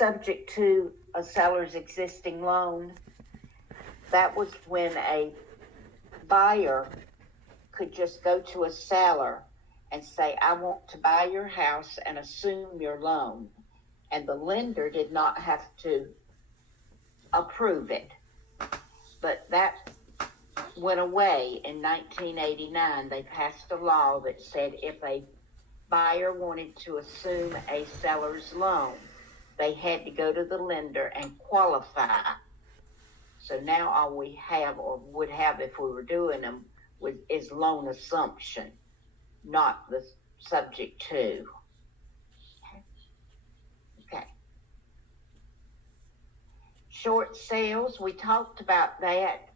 subject to a seller's existing loan, that was when a buyer could just go to a seller and say, I want to buy your house and assume your loan. And the lender did not have to approve it. But that went away in 1989. They passed a law that said if a buyer wanted to assume a seller's loan, they had to go to the lender and qualify. So now all we have, or would have if we were doing them, is loan assumption, not the subject to. Okay. Short sales, we talked about that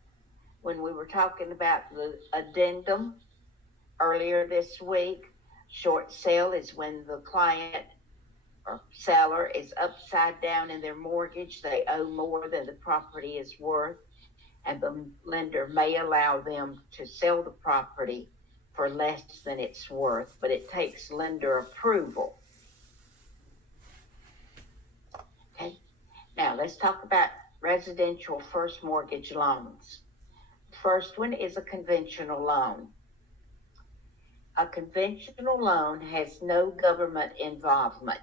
when we were talking about the addendum earlier this week. Short sale is when the client or seller is upside down in their mortgage. They owe more than the property is worth, and the lender may allow them to sell the property for less than it's worth, but it takes lender approval. Okay, now let's talk about residential first mortgage loans. First one is a conventional loan. A conventional loan has no government involvement.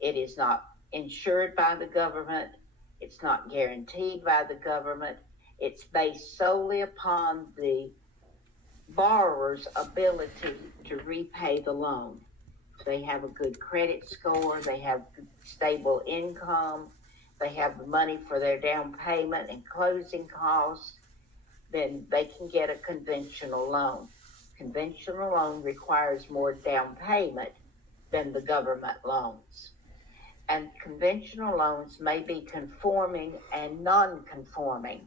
It is not insured by the government. It's not guaranteed by the government. It's based solely upon the borrower's ability to repay the loan. They have a good credit score. They have stable income. They have the money for their down payment and closing costs. Then they can get a conventional loan. Conventional loan requires more down payment than the government loans. And conventional loans may be conforming and non-conforming.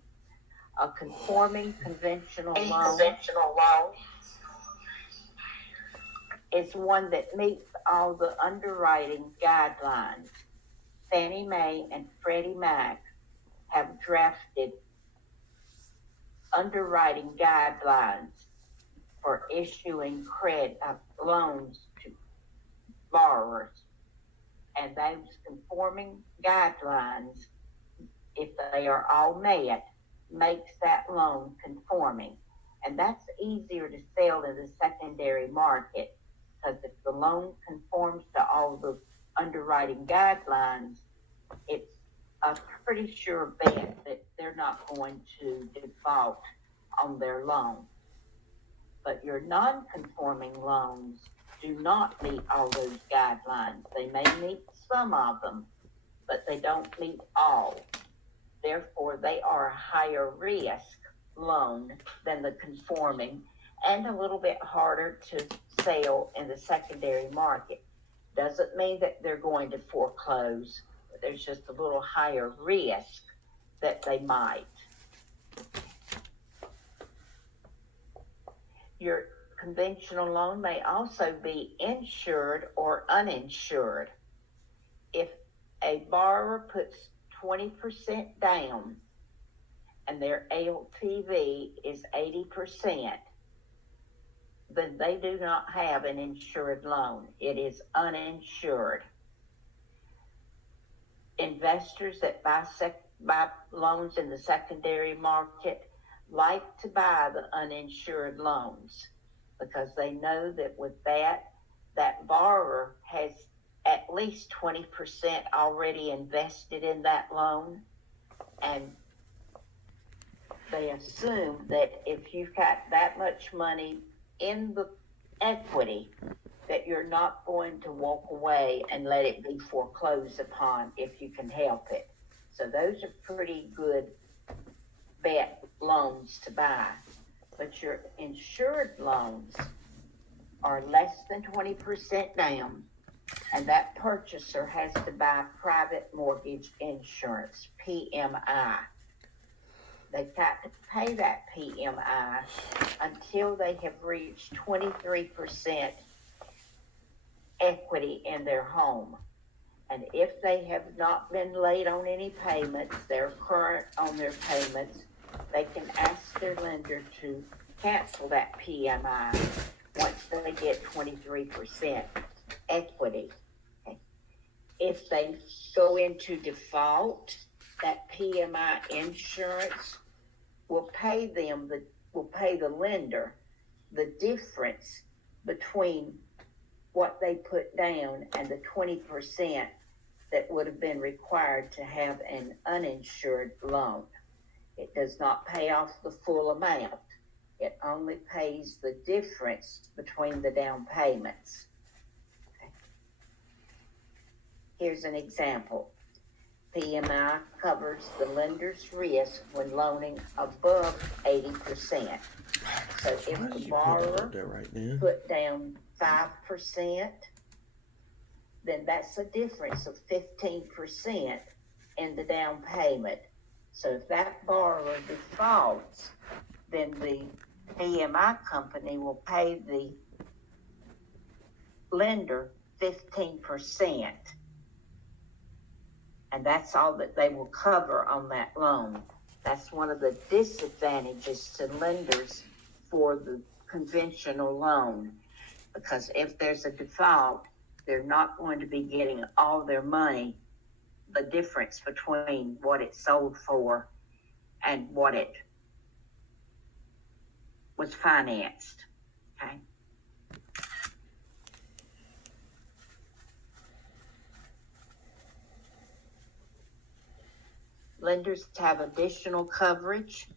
A conforming conventional loan is one that meets all the underwriting guidelines. Fannie Mae and Freddie Mac have drafted underwriting guidelines for issuing loans to borrowers. And those conforming guidelines, if they are all met, makes that loan conforming. And that's easier to sell in the secondary market, because if the loan conforms to all the underwriting guidelines, it's a pretty sure bet that they're not going to default on their loan. But your non-conforming loans do not meet all those guidelines. They may meet some of them, but they don't meet all. Therefore, they are a higher risk loan than the conforming, and a little bit harder to sell in the secondary market. Doesn't mean that they're going to foreclose, but there's just a little higher risk that they might. Your conventional loan may also be insured or uninsured. If a borrower puts 20% down and their LTV is 80%, then they do not have an insured loan. It is uninsured. Investors that buy loans in the secondary market like to buy the uninsured loans, because they know that with that borrower has at least 20% already invested in that loan, and they assume that if you've got that much money in the equity, that you're not going to walk away and let it be foreclosed upon if you can help it. So those are pretty good bet loans to buy. But your insured loans are less than 20% down, and that purchaser has to buy private mortgage insurance, PMI. They've got to pay that PMI until they have reached 23% equity in their home. And if they have not been late on any payments, they're current on their payments, they can ask their lender to cancel that PMI once they get 23% equity. Okay. if they go into default, that PMI insurance will pay the lender the difference between what they put down and the 20% that would have been required to have an uninsured loan. It does not pay off the full amount. It only pays the difference between the down payments. Okay. Here's an example. PMI covers the lender's risk when loaning above 80%. So if the borrower put down 5%, then that's a difference of 15% in the down payment. So if that borrower defaults, then the PMI company will pay the lender 15%. And that's all that they will cover on that loan. That's one of the disadvantages to lenders for the conventional loan, because if there's a default, they're not going to be getting all their money, the difference between what it sold for and what it was financed. Okay. Lenders have additional coverage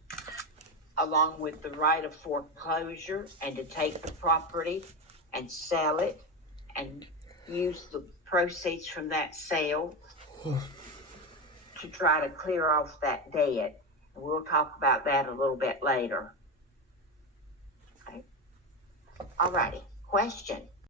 along with the right of foreclosure and to take the property and sell it and use the proceeds from that sale to try to clear off that debt. And we'll talk about that a little bit later. Okay. All righty. Question.